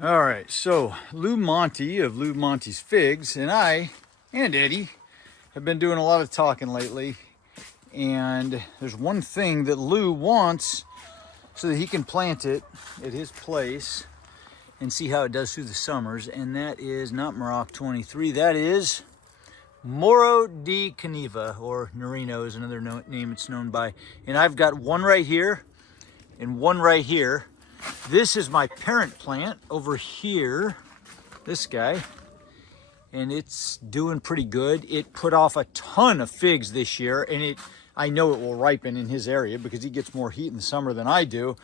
All right, so Lou Monti of Lou Monti's Figs and I and Eddie have been doing a lot of talking lately. And there's one thing that Lou wants so that he can plant it at his place and see how it does through the summers. And that is not Maroc 23, that is Moro de Caneva, or Nerino is another name it's known by. And I've got one right here and one right here. This is my parent plant over here, this guy, and it's doing pretty good. It put off a ton of figs this year, and I know it will ripen in his area because he gets more heat in the summer than I do,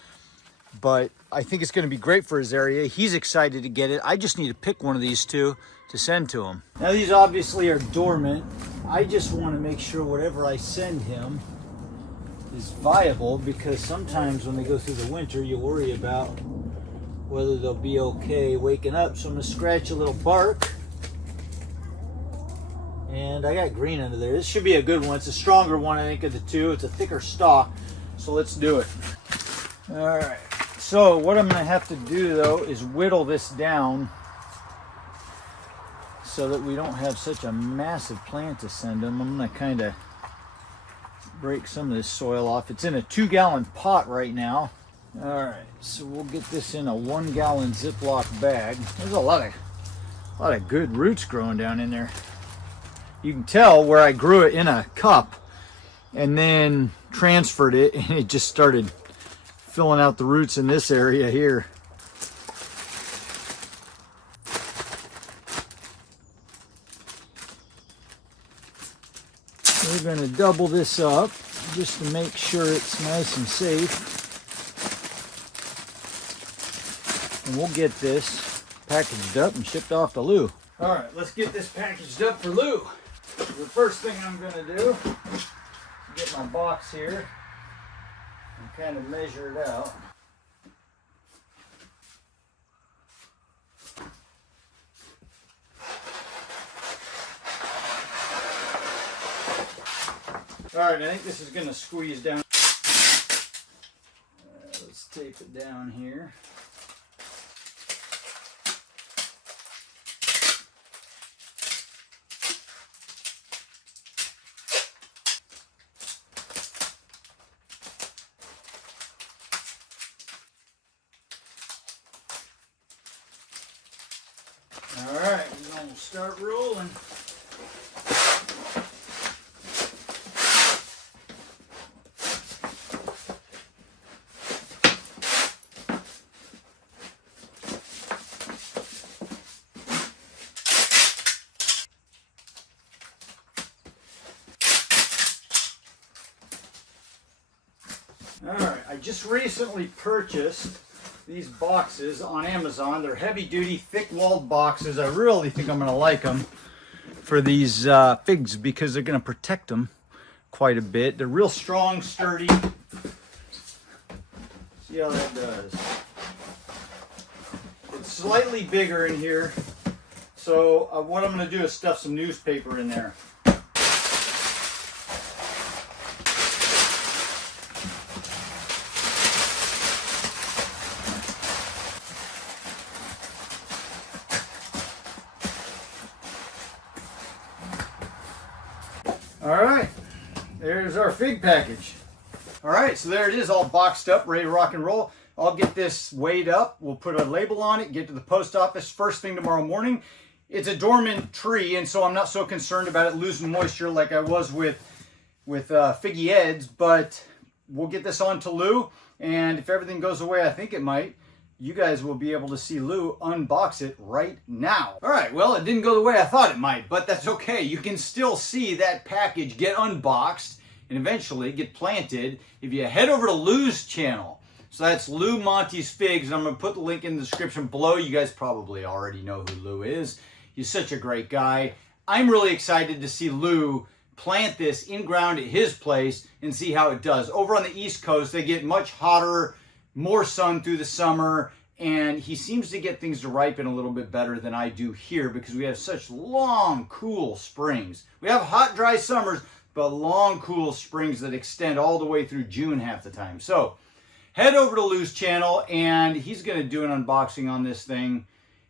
but I think it's going to be great for his area. He's excited to get it. I just need to pick one of these two to send to him. Now these obviously are dormant. I just want to make sure whatever I send him is viable, because sometimes when they go through the winter you worry about whether they'll be okay waking up. So I'm going to scratch a little bark, and I got green under there. This should be a good one. It's a stronger one, I think, of the two. It's a thicker stalk, so let's do it. All right, so what I'm going to have to do though is whittle this down so that we don't have such a massive plant to send them. I'm going to kind of break some of this soil off. It's in a 2-gallon pot right now. All right, so we'll get this in a 1-gallon Ziploc bag. There's a lot of good roots growing down in there. You can tell where I grew it in a cup and then transferred it, and it just started filling out the roots in this area here. We're going to double this up just to make sure it's nice and safe. And we'll get this packaged up and shipped off to Lou. All right, let's get this packaged up for Lou. The first thing I'm going to do is get my box here and kind of measure it out. All right, I think this is going to squeeze down. Let's tape it down here. All right, we're going to start rolling. Alright, I just recently purchased these boxes on Amazon. They're heavy duty, thick walled boxes. I really think I'm going to like them for these figs because they're going to protect them quite a bit. They're real strong, sturdy. See how that does. It's slightly bigger in here. So what I'm going to do is stuff some newspaper in there. All right, there's our fig package. All right, so there it is, all boxed up, ready to rock and roll. I'll get this weighed up. We'll put a label on it, get to the post office first thing tomorrow morning. It's a dormant tree, and so I'm not so concerned about it losing moisture like I was with Figgy Ed's, but we'll get this on to Lou, and if everything goes the way I think it might, you guys will be able to see Lou unbox it right now. All right, well, it didn't go the way I thought it might, but that's okay. You can still see that package get unboxed and eventually get planted if you head over to Lou's channel. So that's Lou Monti's Figs, and I'm going to put the link in the description below. You guys probably already know who Lou is. He's such a great guy. I'm really excited to see Lou plant this in ground at his place and see how it does. Over on the East Coast, they get much hotter, more sun through the summer, and he seems to get things to ripen a little bit better than I do here because we have such long, cool springs. We have hot, dry summers, but long, cool springs that extend all the way through June half the time. So head over to Lou's channel, and he's going to do an unboxing on this thing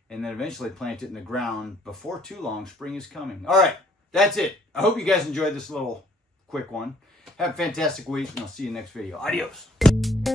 and then eventually plant it in the ground. Before too long, spring is coming. All right, that's it. I hope you guys enjoyed this little quick one. Have a fantastic week, and I'll see you next video. Adios.